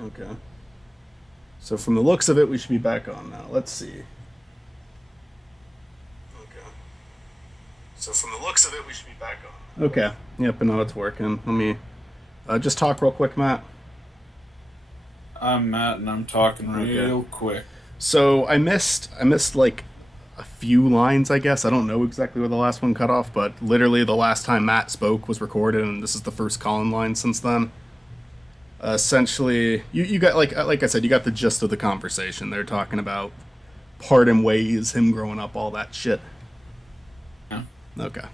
Okay. So from the looks of it, we should be back on now. Let's see. Okay. So from the looks of it, we should be back on. Okay. Yep, and now it's working. Let me just talk real quick, Matt. I'm Matt, and I'm talking Okay. real quick. So I missed like a few lines, I guess. I don't know exactly where the last one cut off, but literally the last time Matt spoke was recorded, and this is the first Colin line since then. Essentially, you got like I said, you got the gist of the conversation. They're talking about parting ways, him growing up, all that shit. Yeah. Okay.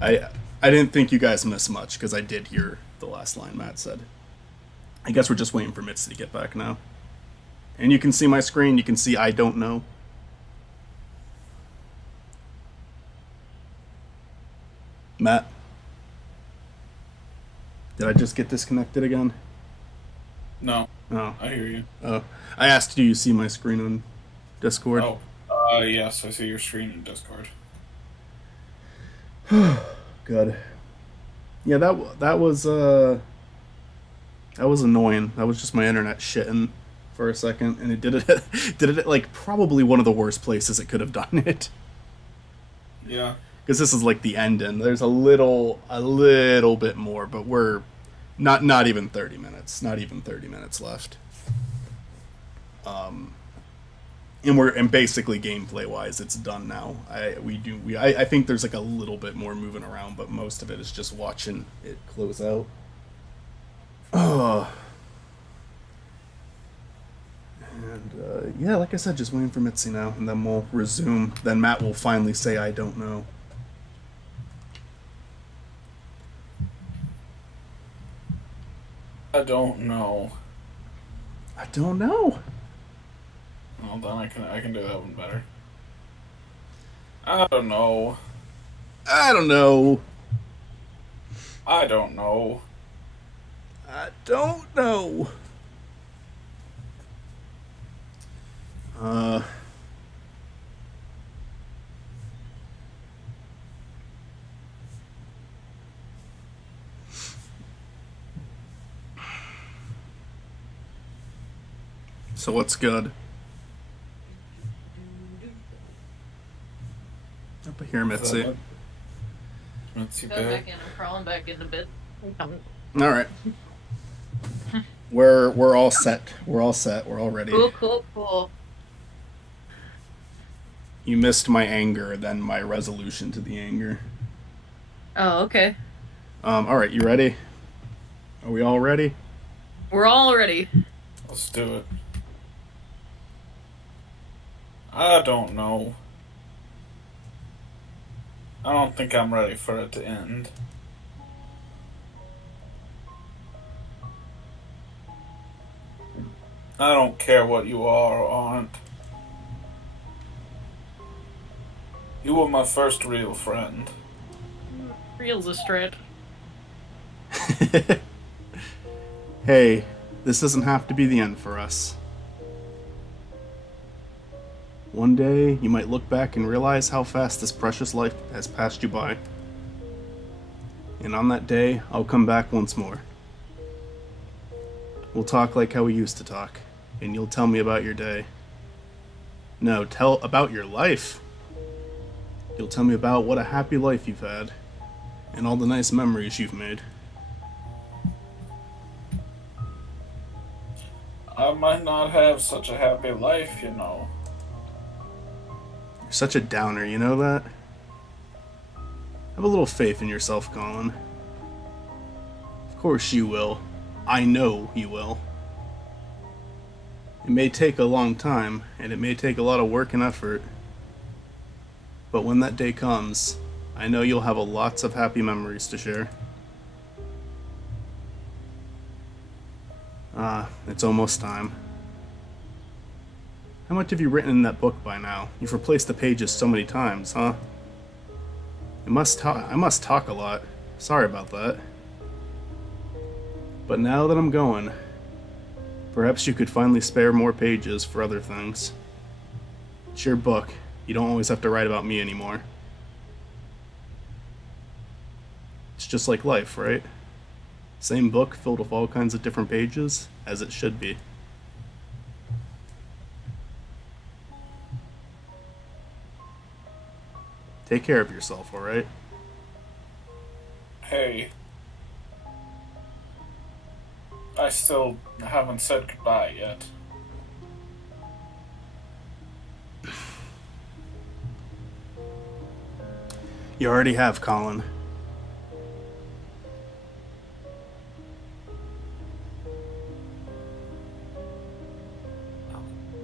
I I didn't think you guys missed much because I did hear the last line Matt said. I guess we're just waiting for Mitzy to get back now. And you can see my screen. You can see I don't know. Matt, did I just get disconnected again? No, Oh, I hear you. oh. I asked, do you see my screen on Discord? Oh, yes, I see your screen in Discord. Good. Yeah, that was annoying. That was just my internet shitting for a second, and it did it did it at like probably one of the worst places it could have done it. Yeah. Because this is like the end, and there's a little bit more, but we're not even 30 minutes, not even 30 minutes left. And basically gameplay wise, it's done now. I think there's like a little bit more moving around, but most of it is just watching it close out. Oh, and yeah, like I said, just waiting for Mitzi now, and then we'll resume. Then Matt will finally say, "I don't know." I don't know. I don't know. Well, then I can do that one better. I don't know. I don't know. I don't know. I don't know. Uh, so what's good? Up here, Is that Mitzi. it? Let's see Going back. back in. I'm crawling back in a bit. I'm coming. All right, we're all set. We're all set. We're all ready. Cool, cool, cool. You missed my anger, then my resolution to the anger. Oh, okay. All right, you ready? Are we all ready? We're all ready. Let's do it. I don't know. I don't think I'm ready for it to end. I don't care what you are or aren't. You were my first real friend. Real's a stretch. Hey, this doesn't have to be the end for us. One day, you might look back and realize how fast this precious life has passed you by. And on that day, I'll come back once more. We'll talk like how we used to talk, and you'll tell me about your day. No, tell about your life. You'll tell me about what a happy life you've had, and all the nice memories you've made. I might not have such a happy life, you know. You're such a downer, you know that? Have a little faith in yourself, Colin. Of course you will. I know you will. It may take a long time, and it may take a lot of work and effort. But when that day comes, I know you'll have lots of happy memories to share. Ah, it's almost time. How much have you written in that book by now? You've replaced the pages so many times, huh? I must talk a lot. Sorry about that. But now that I'm going, perhaps you could finally spare more pages for other things. It's your book. You don't always have to write about me anymore. It's just like life, right? Same book filled with all kinds of different pages, as it should be. Take care of yourself, alright? Hey, I still haven't said goodbye yet. You already have, Colin.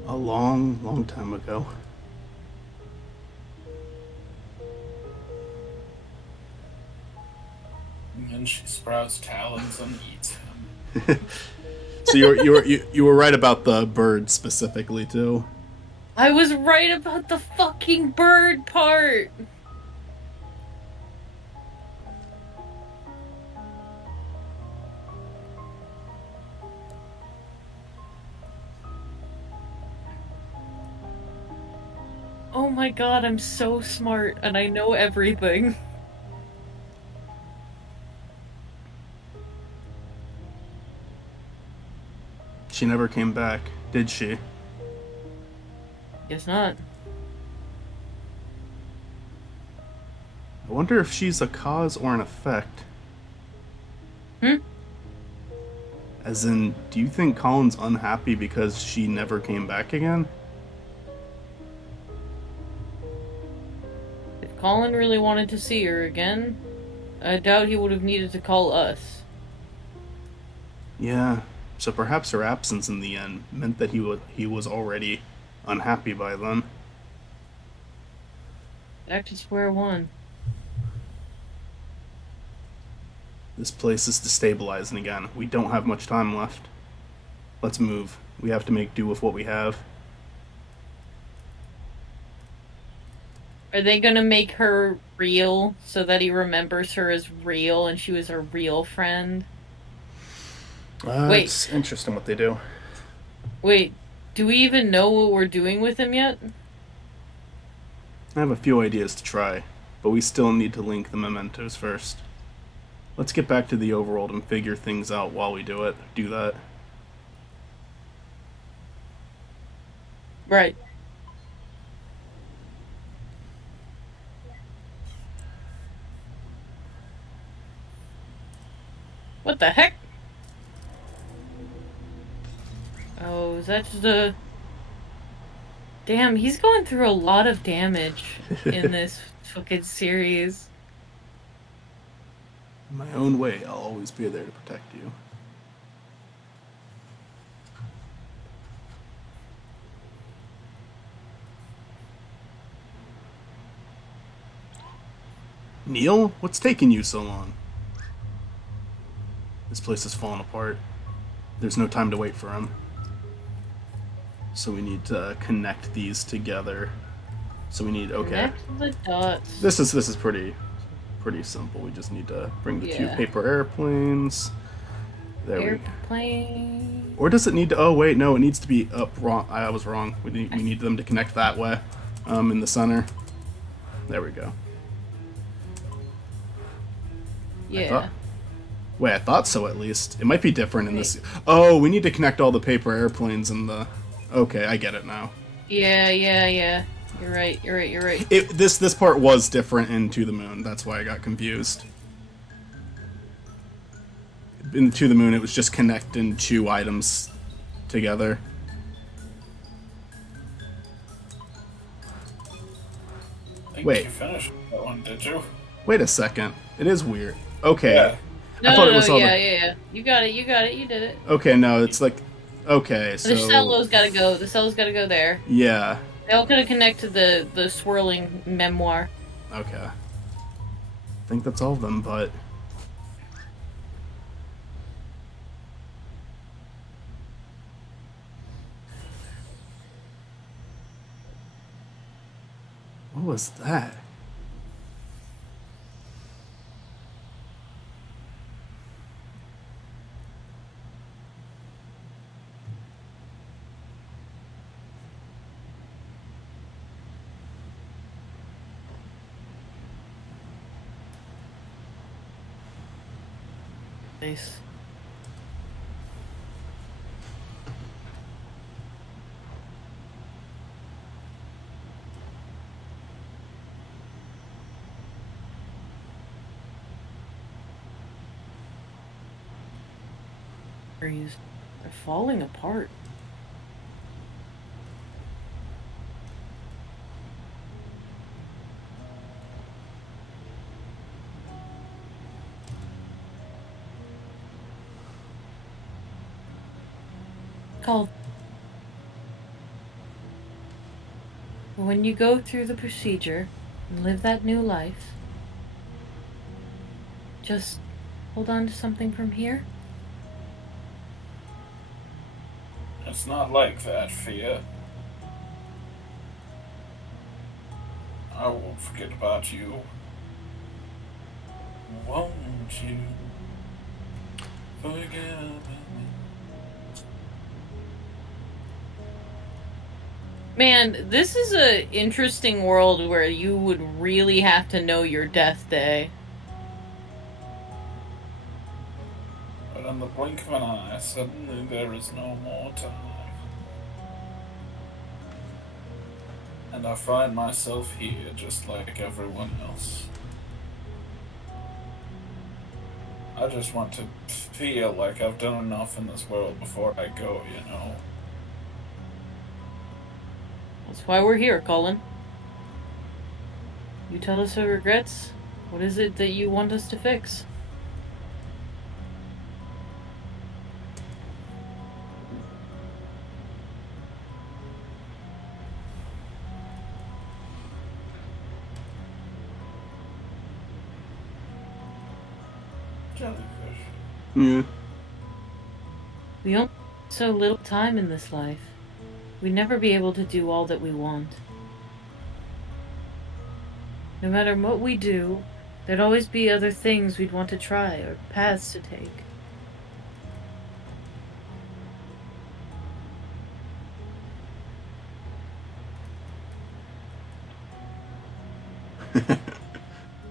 A long, long time ago. And then she sprouts talons and eats him. So you were right about the bird specifically too. I was right about the fucking bird part. Oh my god, I'm so smart and I know everything. She never came back, did she? Guess not. I wonder if she's a cause or an effect. Hmm? As in, do you think Colin's unhappy because she never came back again? If Colin really wanted to see her again, I doubt he would have needed to call us. Yeah. So perhaps her absence in the end meant that he was already unhappy by then. Back to square one. This place is destabilizing again. We don't have much time left. Let's move. We have to make do with what we have. Are they gonna make her real so that he remembers her as real and she was a real friend? Wait. It's interesting what they do. Wait, do we even know what we're doing with him yet? I have a few ideas to try, but we still need to link the mementos first. Let's get back to the overworld and figure things out while we do that. Right. What the heck? Oh, is that just a... Damn, he's going through a lot of damage in this fucking series. In my own way, I'll always be there to protect you. Neil, what's taking you so long? This place is falling apart. There's no time to wait for him. So we need to connect these together. So we need Connect the dots. This is pretty simple. We just need to bring the two paper airplanes. There Airplane. Or does it need to? Oh wait, no. It needs to be up. Wrong. I was wrong. We need them to connect that way, in the center. There we go. Yeah. I thought so at least. It might be different in this. Oh, we need to connect all the paper airplanes in the. Okay, I get it now. Yeah. You're right. This part was different in To the Moon. That's why I got confused. In To the Moon, it was just connecting two items together. Wait. You finished that one, did you? Wait a second. It is weird. Okay. Yeah. No, I thought it was all yeah. You got it. You did it. Okay, no, it's like... Okay, so... The cello's gotta go. The cello's gotta go there. Yeah. They all gotta connect to the swirling memoir. Okay. I think that's all of them, but... What was that? Nice. memories are falling apart. Called. When you go through the procedure and live that new life, just hold on to something from here. It's not like that, Fia. I won't forget about you. Won't you forget about me? Man, this is a interesting world where you would really have to know your death day. But in the blink of an eye, suddenly there is no more time. And I find myself here just like everyone else. I just want to feel like I've done enough in this world before I go, you know? That's why we're here, Colin. You tell us our regrets. What is it that you want us to fix? Jellyfish. Yeah. We only have so little time in this life. We'd never be able to do all that we want. No matter what we do, there'd always be other things we'd want to try or paths to take.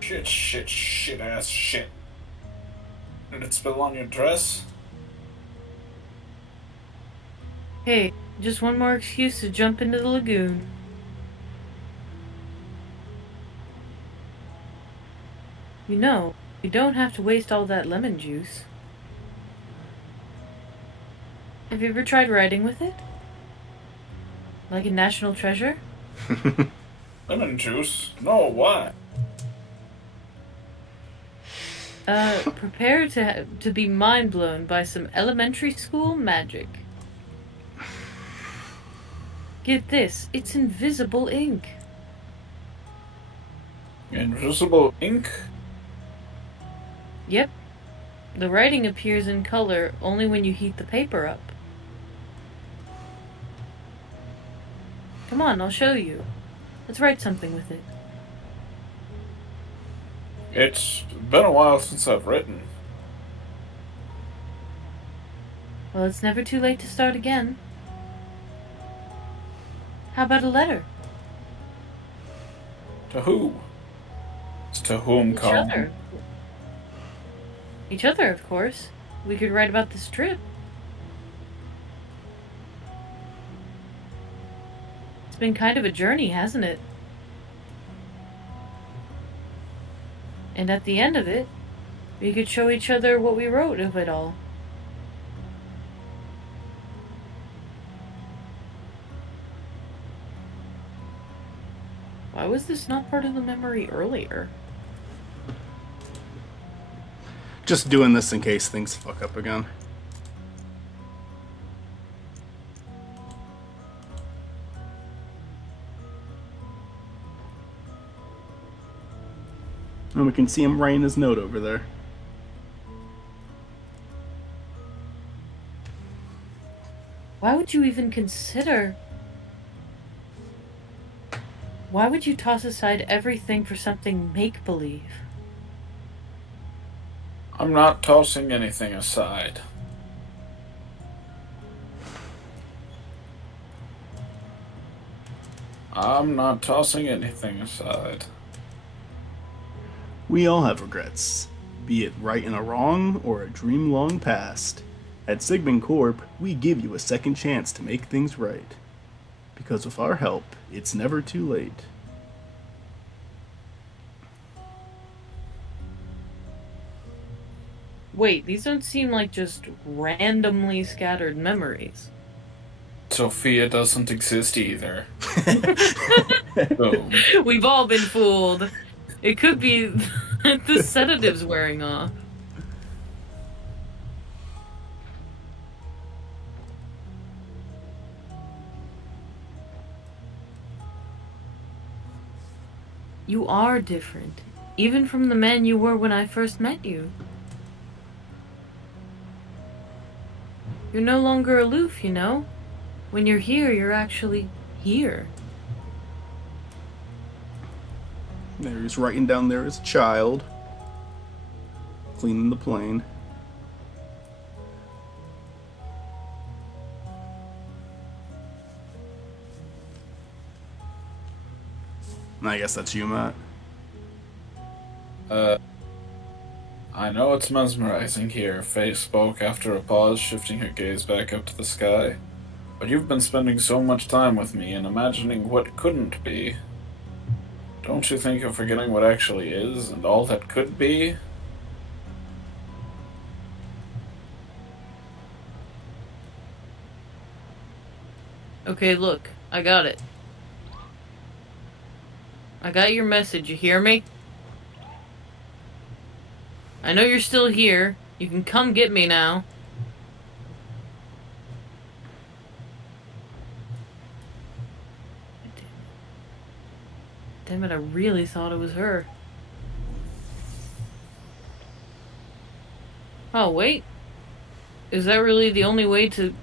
Shit ass shit. Did it spill on your dress? Hey, just one more excuse to jump into the lagoon. You know, you don't have to waste all that lemon juice. Have you ever tried writing with it? Like a national treasure? Lemon juice? No, why? Prepare to be mind blown by some elementary school magic. Get this, it's invisible ink. Invisible ink? Yep. The writing appears in color only when you heat the paper up. Come on, I'll show you. Let's write something with it. It's been a while since I've written. Well, it's never too late to start again. How about a letter? To who? It's to whom, Each Colin? other. Each other, of course. We could write about this trip. It's been kind of a journey, hasn't it? And at the end of it, we could show each other what we wrote of it all. Why was this not part of the memory earlier? Just doing this in case things fuck up again. And we can see him writing his note over there. Why would you even consider... Why would you toss aside everything for something make-believe? I'm not tossing anything aside. I'm not tossing anything aside. We all have regrets, be it right in a wrong or a dream long past. At Sigmund Corp, we give you a second chance to make things right. Because with our help, it's never too late. Wait, these don't seem like just randomly scattered memories. Sophia doesn't exist either. Boom. We've all been fooled. It could be the sedative's wearing off. You are different, even from the man you were when I first met you. You're no longer aloof, you know? When you're here, you're actually here. There he's writing down there as a child. Cleaning the plane. I guess that's you, Matt. I know it's mesmerizing here, Faye spoke after a pause, shifting her gaze back up to the sky. But you've been spending so much time with me and imagining what couldn't be. Don't you think you're forgetting what actually is and all that could be? Okay, look, I got it. I got your message, you hear me? I know you're still here. You can come get me now. Damn it, I really thought it was her. Oh, wait. Is that really the only way to...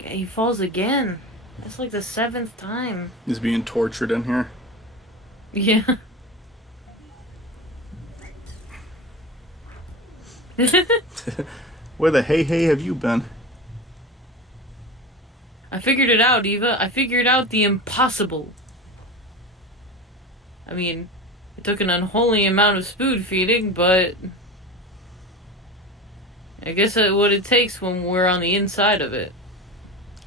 Yeah, he falls again. That's like the 7th time. He's being tortured in here. Yeah. Where the hey have you been? I figured it out, Eva. I figured out the impossible. I mean, it took an unholy amount of spoon feeding, but... I guess that's what it takes when we're on the inside of it.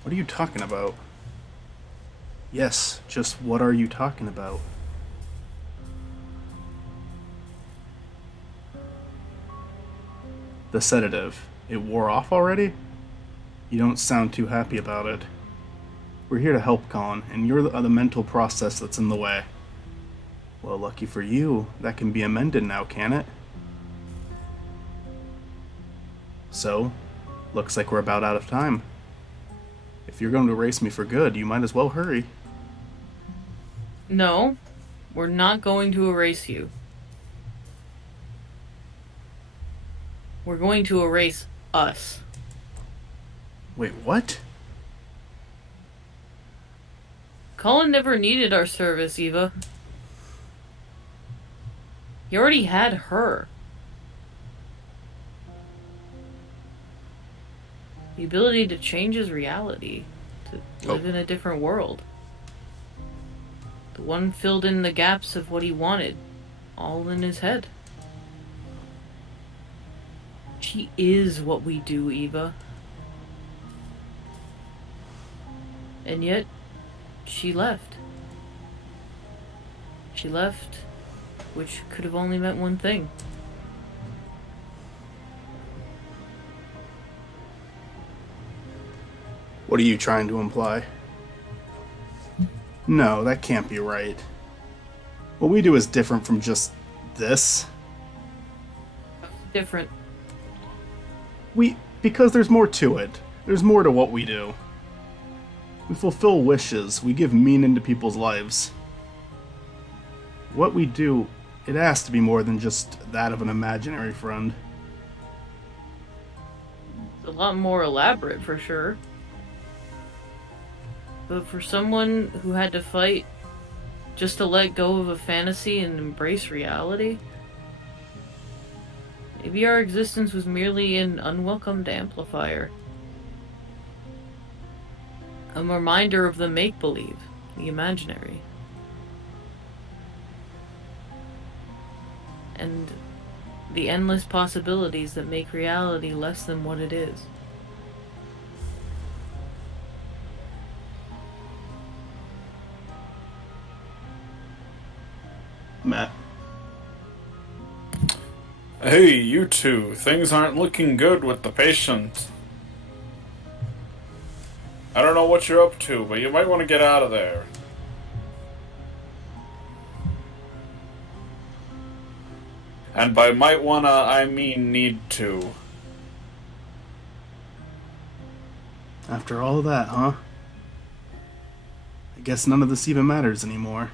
What are you talking about? Yes, just what are you talking about? The sedative. It wore off already? You don't sound too happy about it. We're here to help, Colin, and you're the mental process that's in the way. Well, lucky for you, that can be amended now, can it? So, looks like we're about out of time. If you're going to erase me for good, you might as well hurry. No, we're not going to erase you. We're going to erase us. Wait, what? Colin never needed our service, Eva. He already had her. The ability to change his reality, to live in a different world. The one filled in the gaps of what he wanted, all in his head. She is what we do, Eva. And yet, she left. She left, which could have only meant one thing. What are you trying to imply? No, that can't be right. What we do is different from just this. Different. Because there's more to it. There's more to what we do. We fulfill wishes, we give meaning to people's lives. What we do, it has to be more than just that of an imaginary friend. It's a lot more elaborate, for sure. But for someone who had to fight just to let go of a fantasy and embrace reality, maybe our existence was merely an unwelcomed amplifier. A reminder of the make-believe, the imaginary. And the endless possibilities that make reality less than what it is. Matt. Hey, you two, things aren't looking good with the patient. I don't know what you're up to, but you might want to get out of there. And by might wanna, I mean need to. After all that, huh? I guess none of this even matters anymore.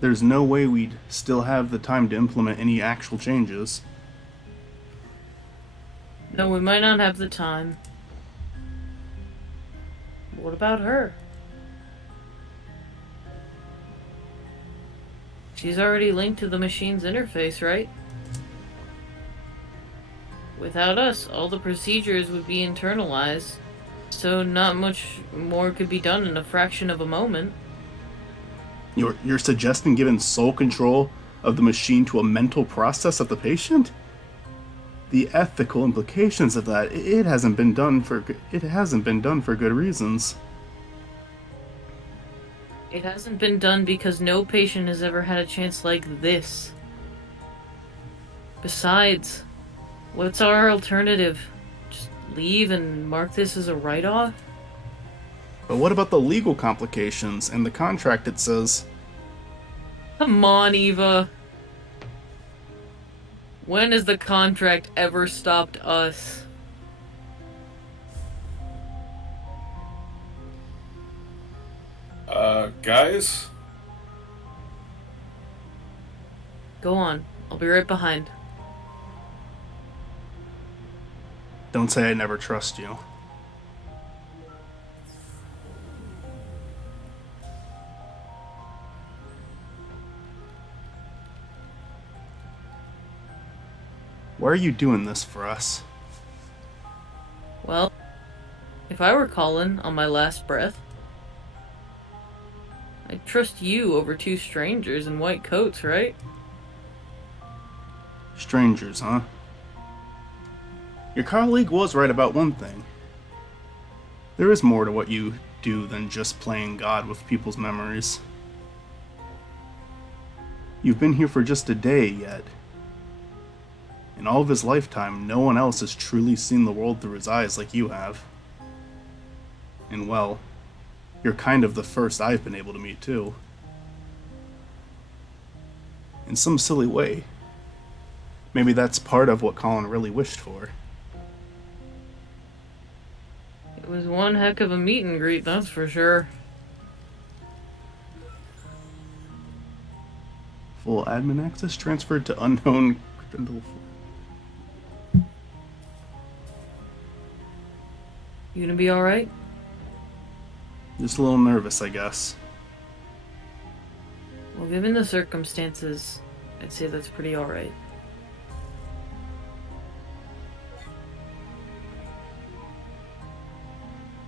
There's no way we'd still have the time to implement any actual changes. No, we might not have the time. What about her? She's already linked to the machine's interface, right? Without us, all the procedures would be internalized, so not much more could be done in a fraction of a moment. You're suggesting giving sole control of the machine to a mental process of the patient? The ethical implications of that, it hasn't been done for good reasons. It hasn't been done because no patient has ever had a chance like this. Besides, what's our alternative? Just leave and mark this as a write-off? But what about the legal complications and the contract it says? Come on, Eva. When has the contract ever stopped us? Guys? Go on. I'll be right behind. Don't say I never trust you. Why are you doing this for us? Well, if I were Colin on my last breath, I'd trust you over two strangers in white coats, right? Strangers, huh? Your colleague was right about one thing. There is more to what you do than just playing God with people's memories. You've been here for just a day yet. In all of his lifetime, no one else has truly seen the world through his eyes like you have. And well, you're kind of the first I've been able to meet too. In some silly way. Maybe that's part of what Colin really wished for. It was one heck of a meet and greet, that's for sure. Full admin access transferred to unknown credential. You gonna be alright? Just a little nervous, I guess. Well, given the circumstances, I'd say that's pretty alright.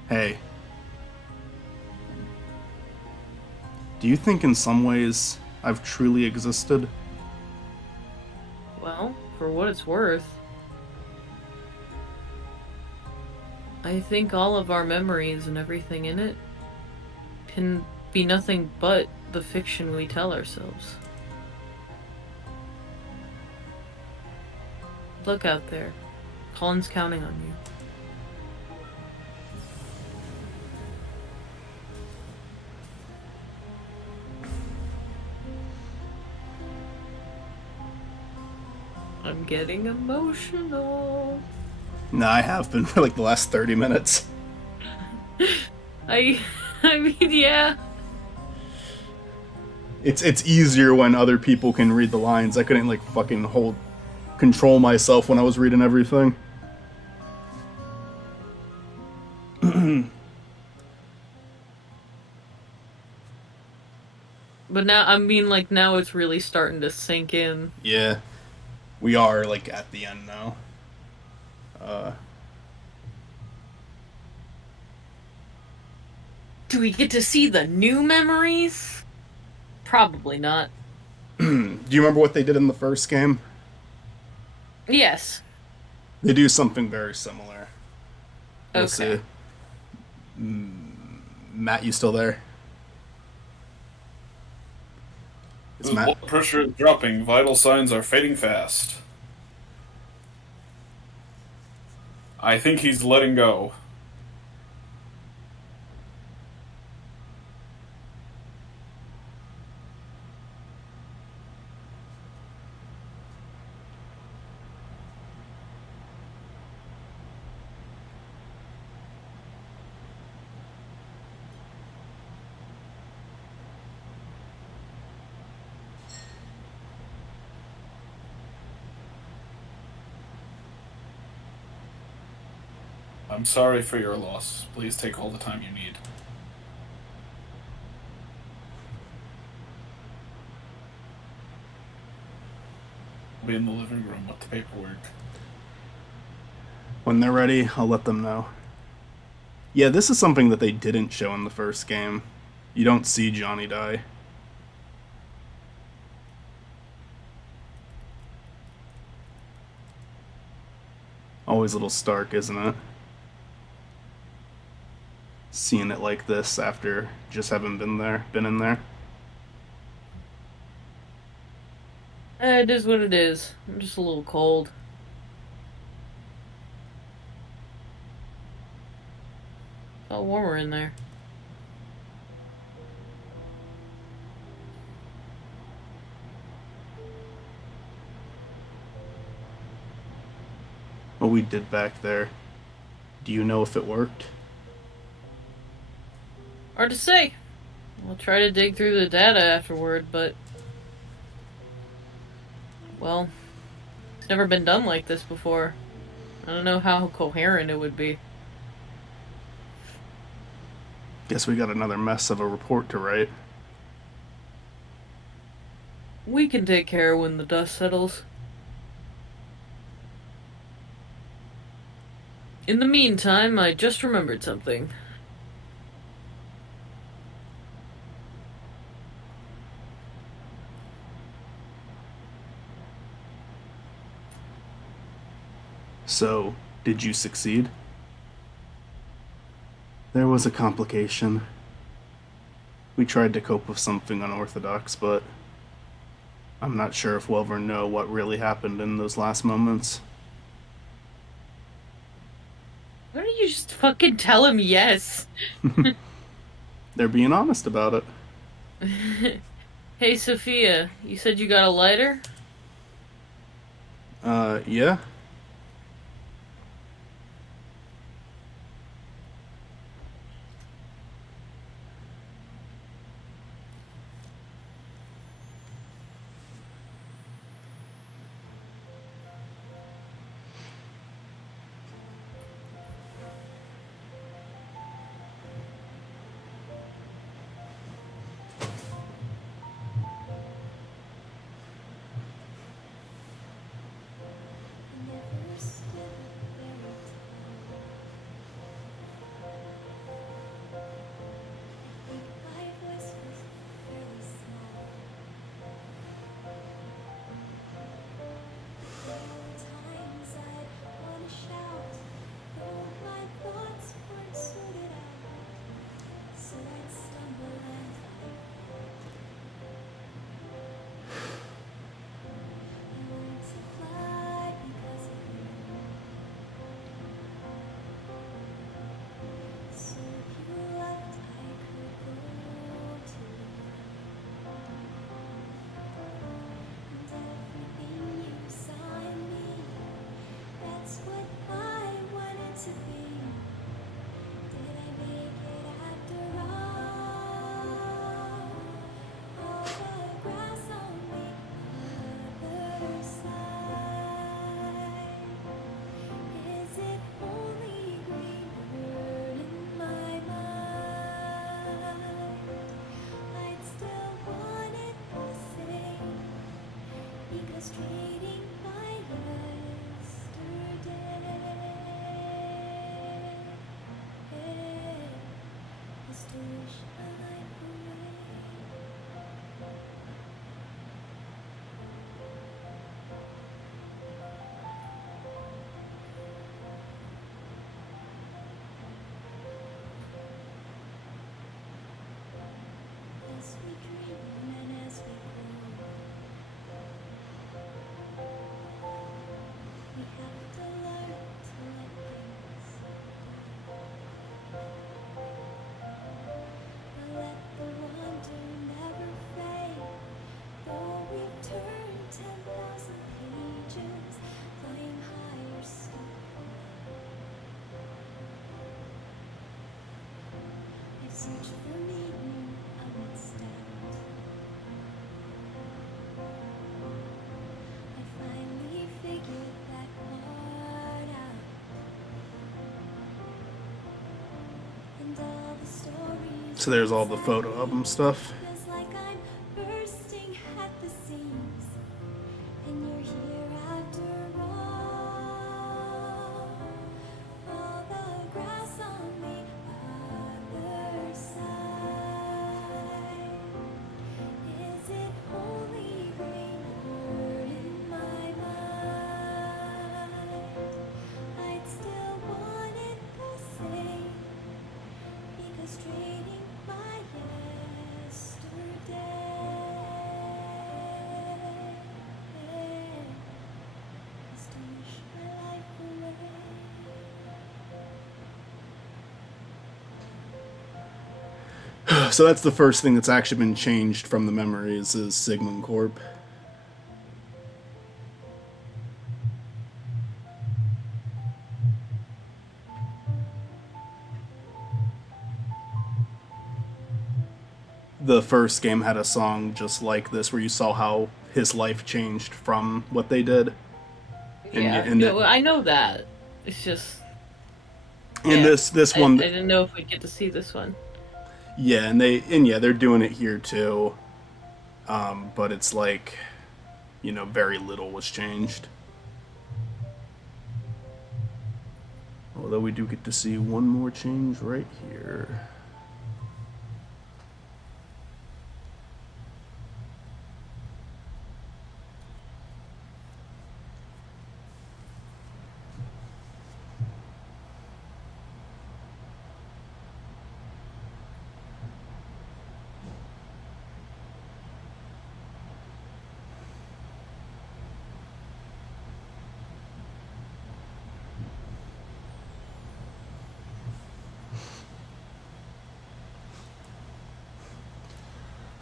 Hey. Do you think in some ways I've truly existed? Well, for what it's worth, I think all of our memories and everything in it can be nothing but the fiction we tell ourselves. Look out there. Colin's counting on you. I'm getting emotional. Nah, I have been for like the last 30 minutes. I mean, yeah. It's easier when other people can read the lines. I couldn't like fucking control myself when I was reading everything. But now, I mean, like, now it's really starting to sink in. Yeah. We are like at the end now. Do we get to see the new memories? Probably not. Do you remember what they did in the first game? Yes. They do something very similar. We'll Okay. see. Matt, you still there? Is His Matt? blood pressure is dropping. Vital signs are fading fast. I think he's letting go. I'm sorry for your loss. Please take all the time you need. I'll be in the living room with the paperwork. When they're ready, I'll let them know. Yeah, this is something that they didn't show in the first game. You don't see Johnny die. Always a little stark, isn't it? Seeing it like this after just having been in there. It is what it is. I'm just a little cold. Felt warmer in there. What we did back there, do you know if it worked? Hard to say. We'll try to dig through the data afterward, but... Well, it's never been done like this before. I don't know how coherent it would be. Guess we got another mess of a report to write. We can take care when the dust settles. In the meantime, I just remembered something. So, did you succeed? There was a complication. We tried to cope with something unorthodox, but I'm not sure if we'll ever know what really happened in those last moments. Why don't you just fucking tell him yes? They're being honest about it. Hey, Sophia, you said you got a lighter? Yeah? So there's all the photo album stuff. So that's the first thing that's actually been changed from the memories is Sigmund Corp. The first game had a song just like this where you saw how his life changed from what they did. I know that. It's just. And this one, I didn't know if we'd get to see this one. yeah, they're doing it here too. But it's like, very little was changed. Although we do get to see one more change right here.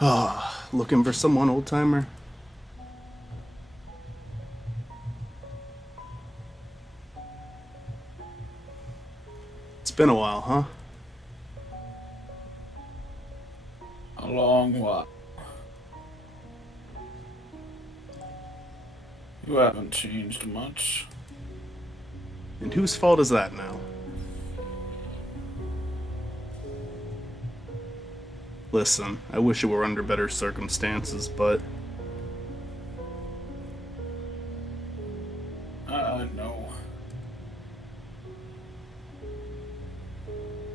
Ah, looking for someone, old timer. It's been a while, huh? A long while. You haven't changed much. And whose fault is that now? Listen, I wish it were under better circumstances, but I know.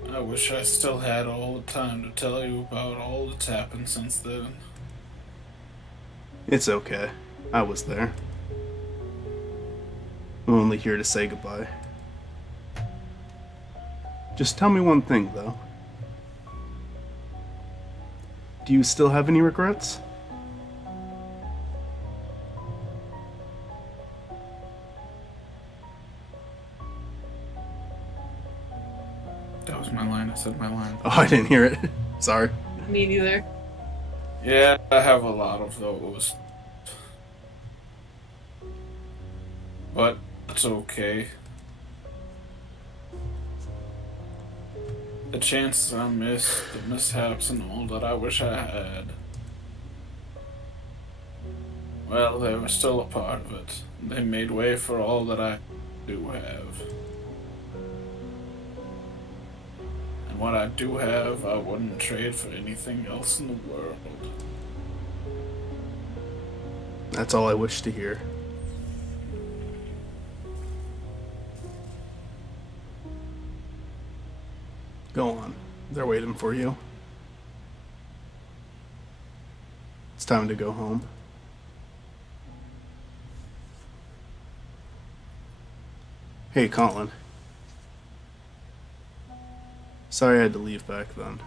I wish I still had all the time to tell you about all that's happened since then. it's okay. I was there. I'm only here to say goodbye. Just tell me one thing, though. Do you still have any regrets? That was my line. I said my line. Oh, I didn't hear it. Sorry. Me neither. Yeah, I have a lot of those. But it's okay. The chances I missed, the mishaps and all that I wish I had. Well, they were still a part of it. They made way for all that I do have. And what I do have, I wouldn't trade for anything else in the world. That's all I wish to hear. Go on. They're waiting for you. It's time to go home. Hey, Colin. Sorry I had to leave back then.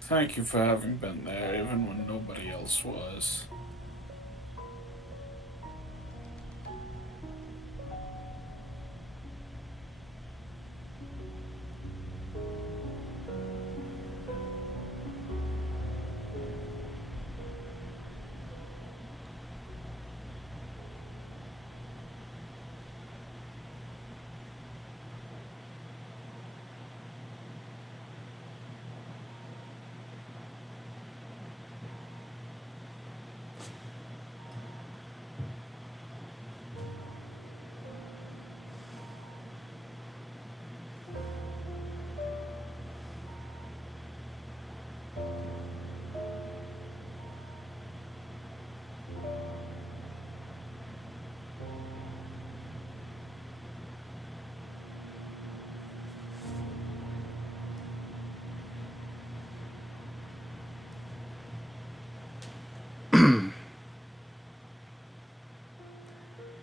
Thank you for having been there, even when nobody else was.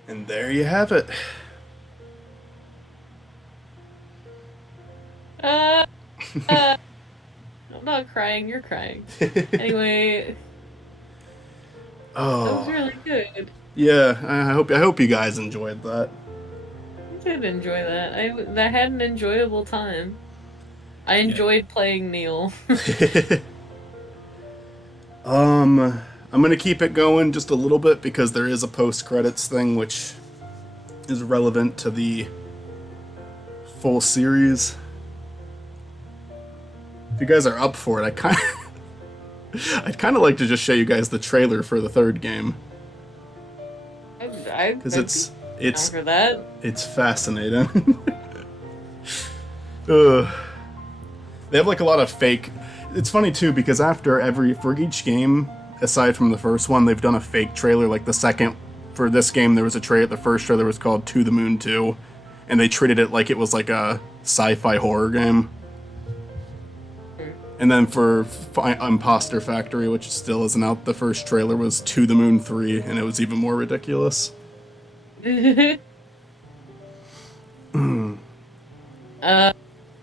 And there you have it. Uh, uh, I'm not crying, you're crying. Anyway, that was Oh, really good. yeah. I hope you guys enjoyed that. I did enjoy that. I had an enjoyable time. I enjoyed playing Neil. I'm gonna keep it going just a little bit because there is a post credits thing which is relevant to the full series. If you guys are up for it, I'd kind of like to just show you guys the trailer for the third game because I'd it's be down for that. it's fascinating. Ugh. They have like a lot of fake. It's funny too because for each game, aside from the first one, they've done a fake trailer. Like the second for this game, there was a trailer. The first trailer was called "To the Moon 2," and they treated it like it was like a sci-fi horror game. And then for Imposter Factory, which still isn't out, the first trailer was "To the Moon 3," and it was even more ridiculous.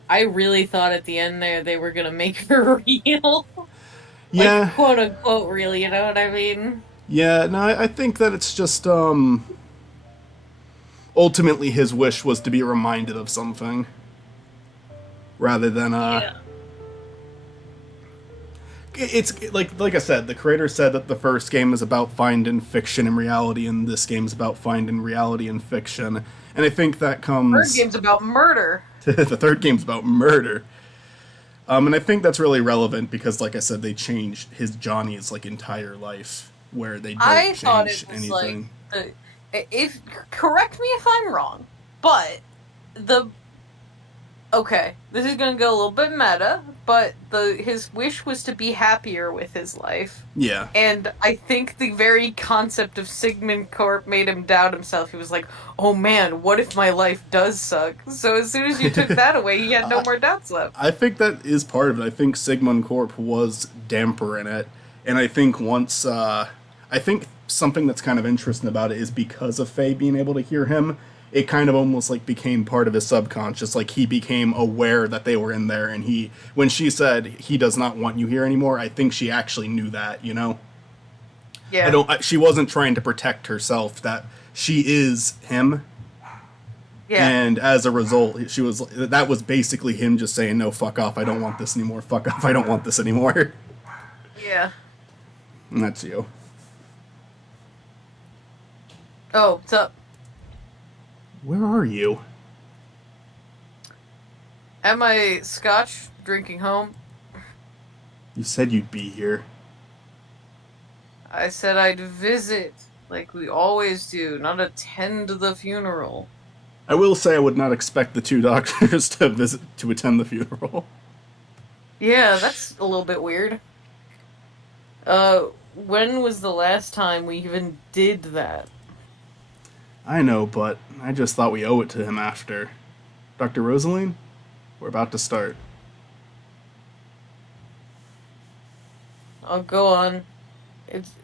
I really thought at the end there they were gonna make her real. Yeah, Like, quote unquote real, you know what I mean? yeah. No, I think that it's just ultimately his wish was to be reminded of something, rather than Yeah. It's like I said, the creator said that the first game is about finding fiction and reality, and this game is about finding reality and fiction. And I think that comes. Third game's about murder. The third game's about murder. And I think that's really relevant because, like I said, they changed Johnny's like entire life, where they don't I thought change it was anything. like if correct me if I'm wrong, but this is gonna go a little bit meta, but his wish was to be happier with his life. Yeah. And I think the very concept of Sigmund Corp made him doubt himself. He was like, oh man, what if my life does suck? So as soon as you took that away, he had no more doubts left. I think that is part of it. I think Sigmund Corp was damper in it, and I think I think something that's kind of interesting about it is because of Faye being able to hear him, it kind of almost like became part of his subconscious. Like he became aware that they were in there, and when she said he does not want you here anymore, I think she actually knew that, you know? Yeah. She wasn't trying to protect herself, that she is him. Yeah. And as a result, that was basically him just saying, no, fuck off, I don't want this anymore. Fuck off, I don't want this anymore. Yeah. And that's you. Oh, what's up? Where are you? At my scotch drinking home. You said you'd be here. I said I'd visit, like we always do, not attend the funeral. I will say I would not expect the two doctors to attend the funeral. Yeah, that's a little bit weird. When was the last time we even did that? I know, but I just thought we owe it to him after. Dr. Rosaline, we're about to start. I'll go on.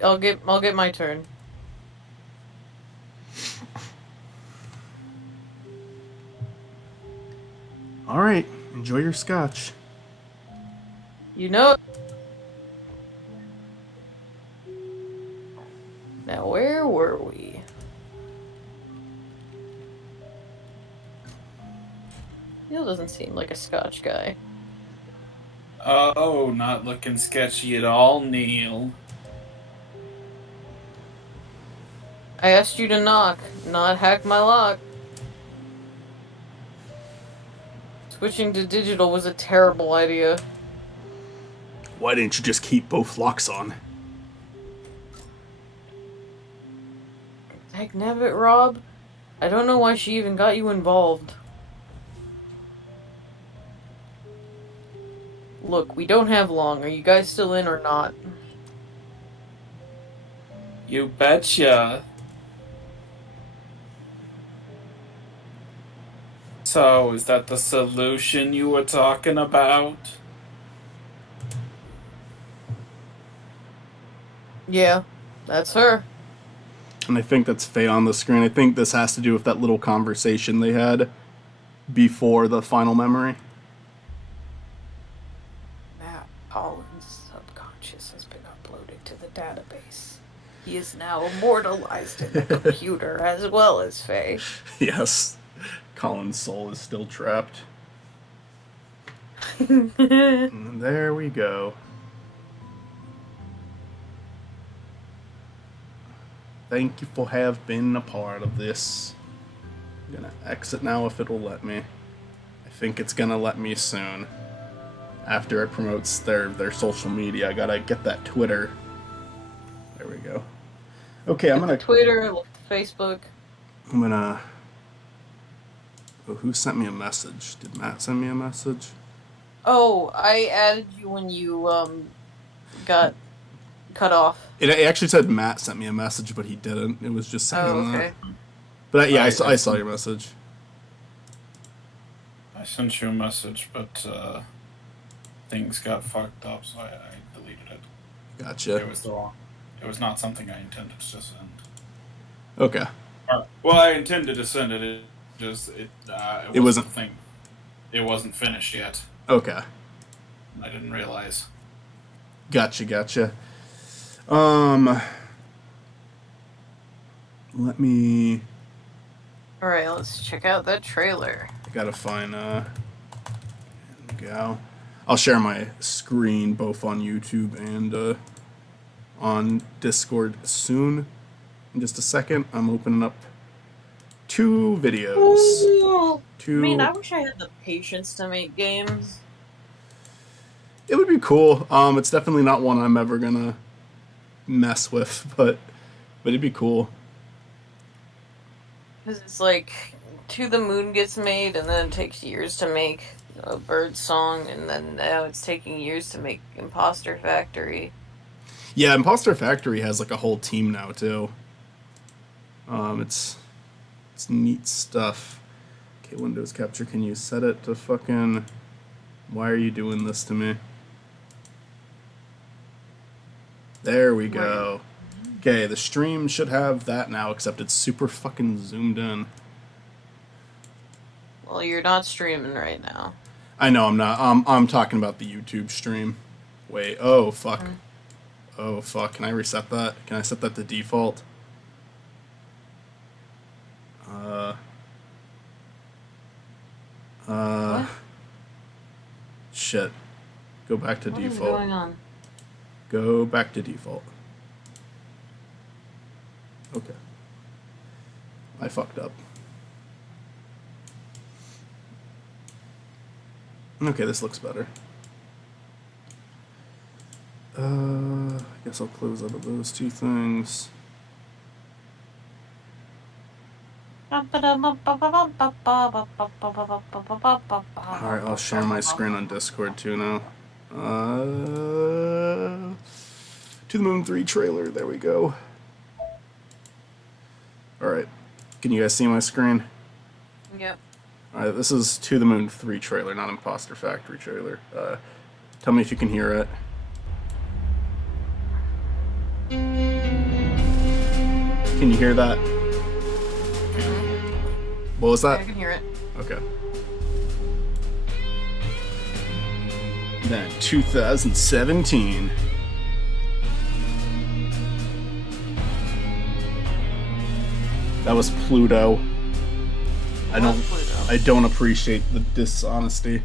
I'll get my turn. All right, enjoy your scotch. You know. Now, where were we? Neil doesn't seem like a Scotch guy. Oh, not looking sketchy at all, Neil. I asked you to knock, not hack my lock. Switching to digital was a terrible idea. Why didn't you just keep both locks on? Heck nabbit, Rob. I don't know why she even got you involved. Look, we don't have long. Are you guys still in or not? You betcha. So, is that the solution you were talking about? Yeah, that's her. And I think that's Faye on the screen. I think this has to do with that little conversation they had before the final memory. Matt Collins' subconscious has been uploaded to the database. He is now immortalized in the computer as well as Faye. Yes. Colin's soul is still trapped. Oh, And there we go. Thank you for have been a part of this. I'm gonna exit now if it'll let me. I think it's gonna let me soon. After it promotes their social media, I gotta get that Twitter. There we go. Okay, I'm gonna Twitter, Facebook. I'm gonna. Oh, who sent me a message? Did Matt send me a message? Oh, I added you when you got cut off. It actually said Matt sent me a message, but he didn't. It was just saying Oh, okay. that. But yeah, I saw your message. I sent you a message, but things got fucked up, so I deleted it. Gotcha. It was not something I intended to send. Okay. Well, I intended to send it. It wasn't wasn't- a thing. It wasn't finished yet. Okay. I didn't realize. Gotcha. Let me. All right, let's check out that trailer. I gotta find. Here we go. I'll share my screen both on YouTube and on Discord soon. In just a second, I'm opening up 2 videos. I mean, I wish I had the patience to make games. It would be cool. It's definitely not one I'm ever gonna mess with, but it'd be cool. Because it's like, To the Moon gets made, and then it takes years to make a bird song, and then now it's taking years to make Imposter Factory. Yeah, Imposter Factory has like a whole team now too. It's neat stuff. Okay, Windows Capture, can you set it to fucking? Why are you doing this to me? There we go. Okay, the stream should have that now, except it's super fucking zoomed in. Well, you're not streaming right now. I know I'm not. I'm talking about the YouTube stream. Wait. Oh fuck. Oh fuck. Can I reset that? Can I set that to default? What? Shit. Go back to What is default. going on? Go back to default. Okay. I fucked up. Okay, this looks better. I guess I'll close out of those 2 things. Alright, I'll share my screen on Discord too now. To the Moon 3 trailer, there we go. Alright, can you guys see my screen? Yep. Alright, this is To the Moon 3 trailer, not Imposter Factory trailer. Tell me if you can hear it. Can you hear that? What was I that? can hear it. Okay. Then 2017. That was Pluto. I don't appreciate the dishonesty.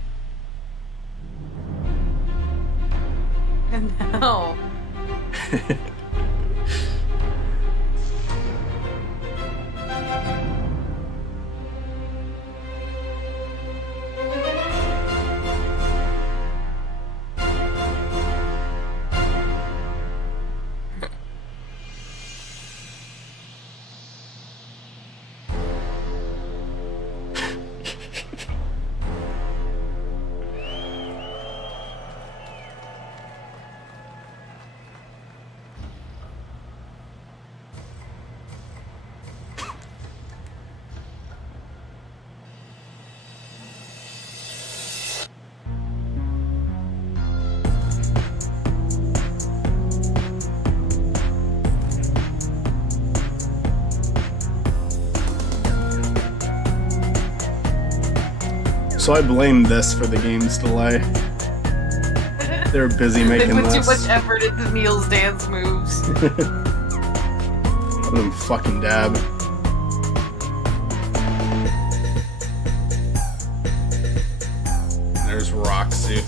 No. So I blame this for the game's delay. They were busy They making put too this. much effort into Neil's dance moves. Let him fucking dab. There's Roxy.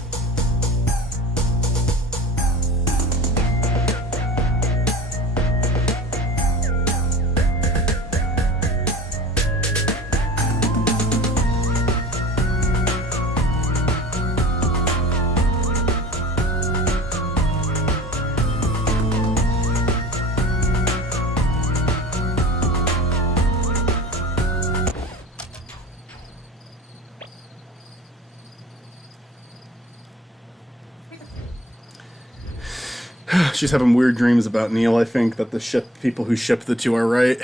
She's having weird dreams about Neil. I think that the people who ship the two are right.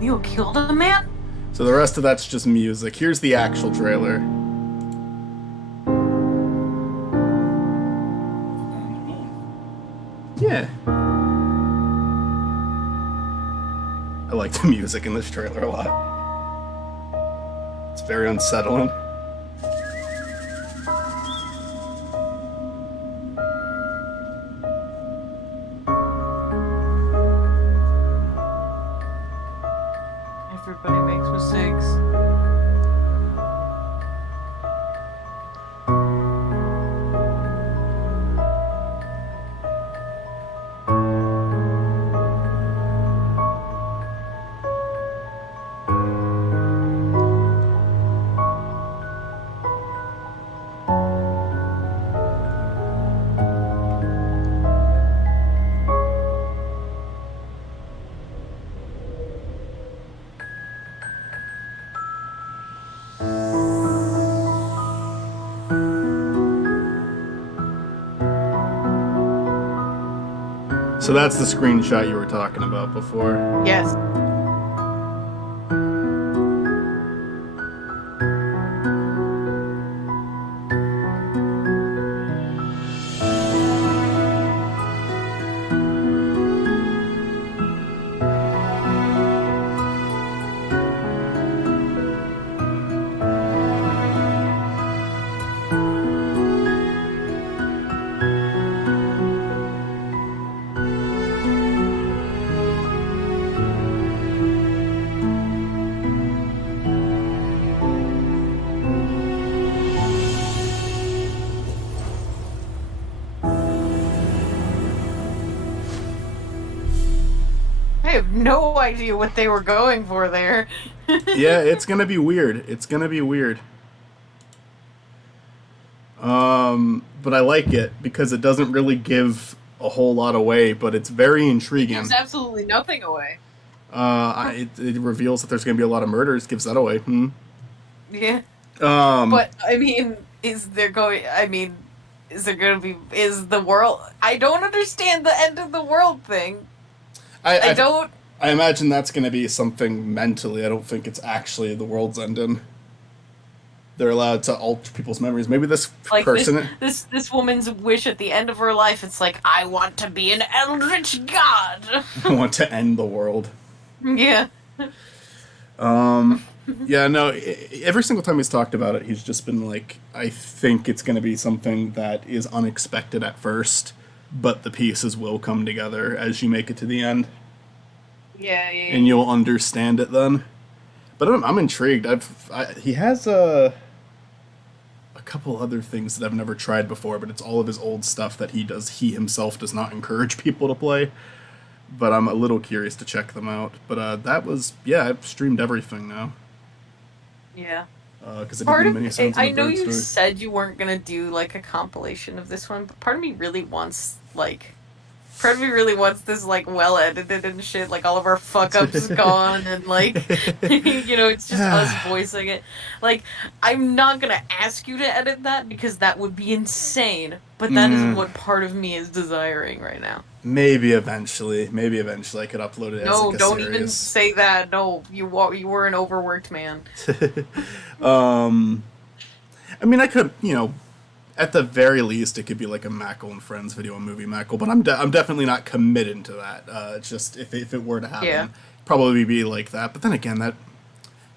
Neil killed a man? So the rest of that's just music. Here's the actual trailer. Yeah. I like the music in this trailer a lot. It's very unsettling. Everybody makes mistakes. So that's the screenshot you were talking about before. Yes. I have no idea what they were going for there. Yeah, it's gonna be weird. It's gonna be weird. But I like it because it doesn't really give a whole lot away, but it's very intriguing. Gives absolutely nothing away. It reveals that there's gonna be a lot of murders. Gives that away. Yeah. But But I mean, is there going? I mean, is there going to be? Is the world? I don't understand the end of the world thing. I don't. I imagine that's gonna be something mentally. I don't think it's actually the world's ending. They're allowed to alter people's memories. Maybe this Like person. this woman's wish at the end of her life. It's like, I want to be an eldritch god. want to end the world. Yeah. Yeah, no, every single time he's talked about it, he's just been like, I think it's going to be something that is unexpected at first, but the pieces will come together as you make it to the end, Yeah. and you'll understand it then. But I'm intrigued. He has a couple other things that I've never tried before, but it's all of his old stuff that he himself does not encourage people to play. But I'm a little curious to check them out. But I've streamed everything now. Yeah. Because Part of mini-sodes I and a know bird you story. said you weren't gonna do like a compilation of this one, but part of me really wants this like well edited and shit, like all of our fuck ups gone and like it's just us voicing it. Like, I'm not gonna ask you to edit that because that would be insane, but that is what part of me is desiring right now. Maybe eventually I could upload it as No, like a don't series. even say that. No, you were an overworked man. I mean, I could, At the very least, it could be like a Makal and Friends video on Movie Makal, but I'm definitely not committed to that. It's just if it were to happen, Yeah. probably be like that. But then again, that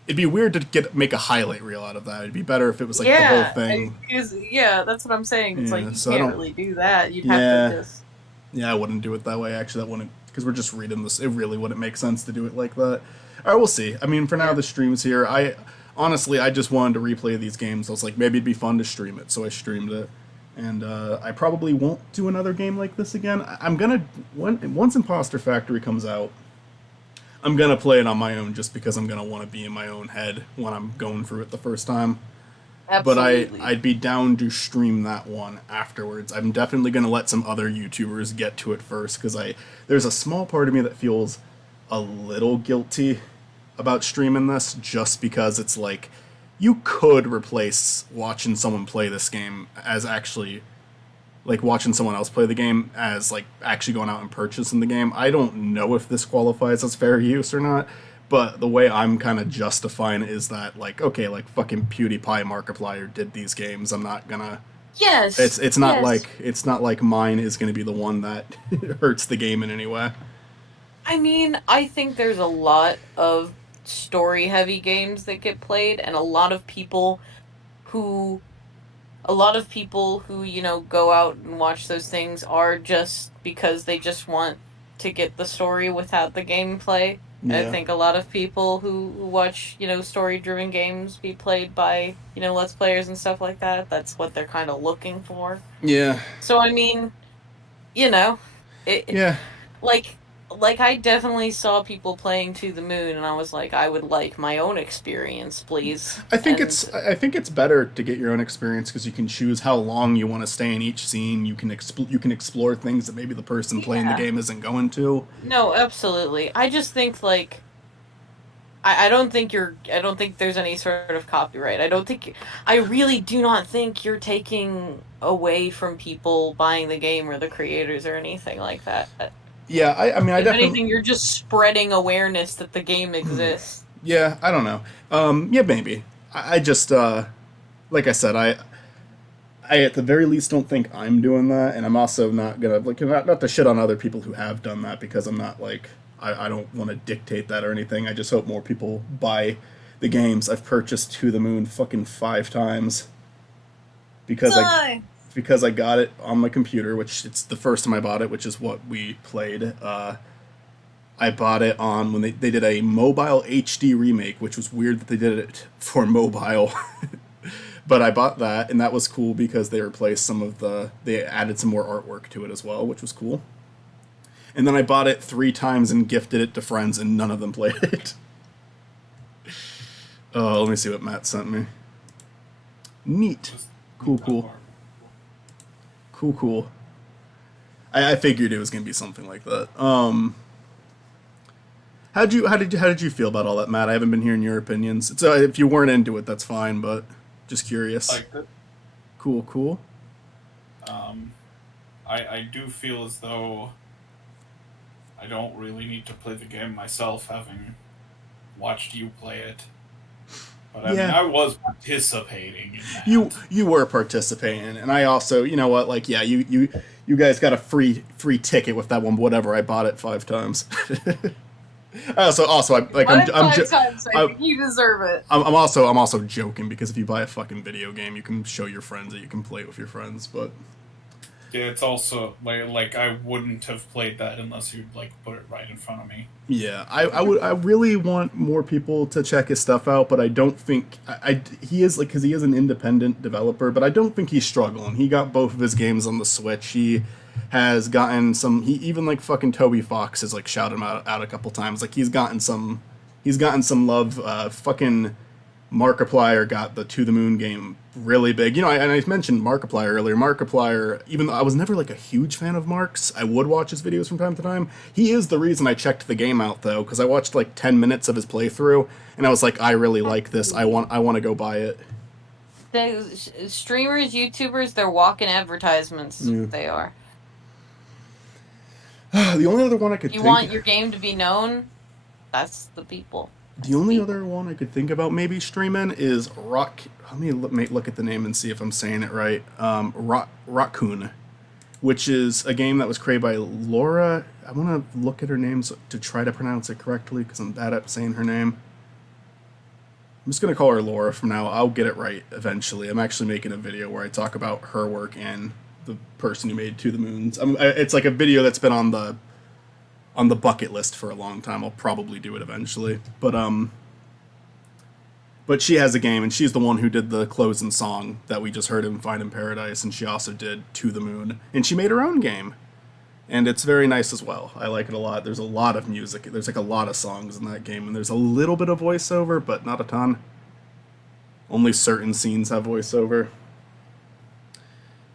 it'd be weird to make a highlight reel out of that. It'd be better if it was like the whole thing. Yeah, that's what I'm saying. It's Yeah, like you so I can't don't- really do that. You'd Yeah. have to just. Yeah, I wouldn't do it that way. Actually, that wouldn't, because we're just reading this. It really wouldn't make sense to do it like that. All right, we'll see. I mean, for now, Yeah. the stream's here. Honestly, I just wanted to replay these games. I was like, maybe it'd be fun to stream it, so I streamed it. And I probably won't do another game like this again. I'm gonna once Imposter Factory comes out, I'm gonna play it on my own just because I'm gonna want to be in my own head when I'm going through it the first time. Absolutely. But I'd be down to stream that one afterwards. I'm definitely gonna let some other YouTubers get to it first because there's a small part of me that feels a little guilty about streaming this just because it's like you could replace watching someone play this game as actually like watching someone else play the game as like actually going out and purchasing the game. I don't know if this qualifies as fair use or not, but the way I'm kind of justifying it is that like okay, like fucking PewDiePie Markiplier did these games. I'm not gonna. Yes. It's not yes. it's not like mine is gonna be the one that hurts the game in any way. I mean, I think there's a lot of story-heavy games that get played, and a lot of people who go out and watch those things are just because they just want to get the story without the gameplay. Yeah. I think a lot of people who watch, story-driven games be played by, Let's Players and stuff like that, that's what they're kind of looking for. Yeah. So, I mean, Yeah. like I definitely saw people playing To the Moon, and I was like, I would like my own experience, please. I think And- it's better to get your own experience because you can choose how long you want to stay in each scene. You can explore things that maybe the person playing the Yeah. game isn't going to. No, absolutely. I just think like I don't think there's any sort of copyright. I really do not think you're taking away from people buying the game or the creators or anything like that. Yeah, I mean, I If definitely. anything, you're just spreading awareness that the game exists. Yeah, I don't know. Yeah, maybe. I just, like I said, I at the very least don't think I'm doing that, and I'm also not gonna like not to shit on other people who have done that because I'm not like I don't want to dictate that or anything. I just hope more people buy the games. I've purchased To the Moon fucking 5 times because I got it on my computer, which it's the first time I bought it, which is what we played. I bought it on when they did a mobile HD remake, which was weird that they did it for mobile. But I bought that, and that was cool because they replaced they added some more artwork to it as well, which was cool. And then I bought it 3 times and gifted it to friends, and none of them played it. Oh, let me see what Matt sent me. Neat. Cool. I figured it was gonna be something like that. How did you feel about all that, Matt? I haven't been hearing your opinions. So if you weren't into it, that's fine. But just curious. Liked it. Cool. I do feel as though I don't really need to play the game myself, having watched you play it. But I mean, I was participating in that. You were participating, and I also, you know what, like, yeah, you guys got a free ticket with that one. Whatever, I bought it 5 times. I'm You deserve it. I'm also joking because if you buy a fucking video game, you can show your friends that you can play it with your friends. But Yeah, it's also like I wouldn't have played that unless you'd like put it right in front of me. yeah, I really want more people to check his stuff out, but I don't think he is like because he is an independent developer, but I don't think he's struggling. He got both of his games on the Switch. He has gotten some. He even like fucking Toby Fox has like shouted him out a couple times. Like he's gotten some love. Fucking Markiplier got the To the Moon game really big. And I mentioned Markiplier earlier. Markiplier, even though I was never like a huge fan of Mark's, I would watch his videos from time to time. He is the reason I checked the game out though, because I watched like 10 minutes of his playthrough, and I was like, I really like this. I want to go buy it. The streamers, YouTubers, they're walking advertisements. Yeah. They are. The only other one I could You think. want your game to be known? That's the people. The only other one I could think about maybe streaming is Rock. Let me look at the name and see if I'm saying it right. Raccoon, which is a game that was created by Laura. I want to look at her names to try to pronounce it correctly because I'm bad at saying her name. I'm just gonna call her Laura from now. I'll get it right eventually. I'm actually making a video where I talk about her work and the person who made To the Moons. It's like a video that's been on the bucket list for a long time. I'll probably do it eventually. But she has a game, and she's the one who did the closing song that we just heard in Find in Paradise, and she also did To the Moon. And she made her own game. And it's very nice as well. I like it a lot. There's a lot of music. There's like a lot of songs in that game, and there's a little bit of voiceover, but not a ton. Only certain scenes have voiceover.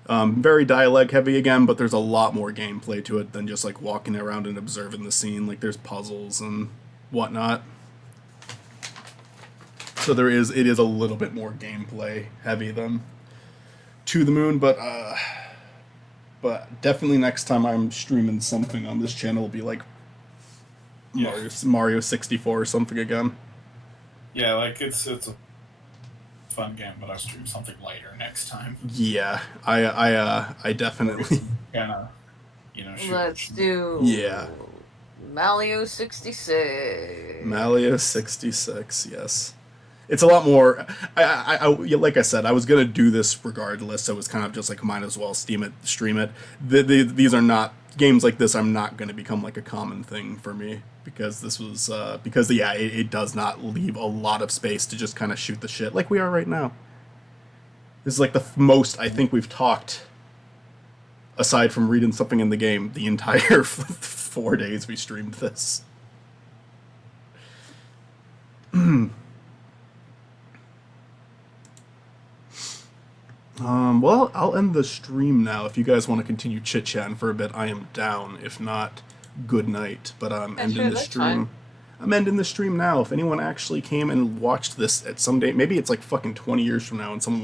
Very dialogue heavy again, but there's a lot more gameplay to it than just like walking around and observing the scene. Like there's puzzles and whatnot. So it is a little bit more gameplay heavy than To the Moon, but definitely next time I'm streaming something on this channel will be like Mario 64 or something again. Yeah, like it's a fun game, but I'll stream something lighter next time. Yeah, I definitely Kinda, shoot. Let's do yeah. Mario 66. Mario 66, yes. It's a lot more. Like I said, I was gonna do this regardless, so it was kind of just like might as well stream it. These are not games like this. I'm not gonna become like a common thing for me because this was it does not leave a lot of space to just kind of shoot the shit like we are right now. This is like the most I think we've talked, aside from reading something in the game, the entire 4 days we streamed this. Well, I'll end the stream now. If you guys want to continue chit-chatting for a bit, I am down. If not, good night. But I'm ending the stream. Fine. I'm ending the stream now. If anyone actually came and watched this at some day, maybe it's like fucking 20 years from now and someone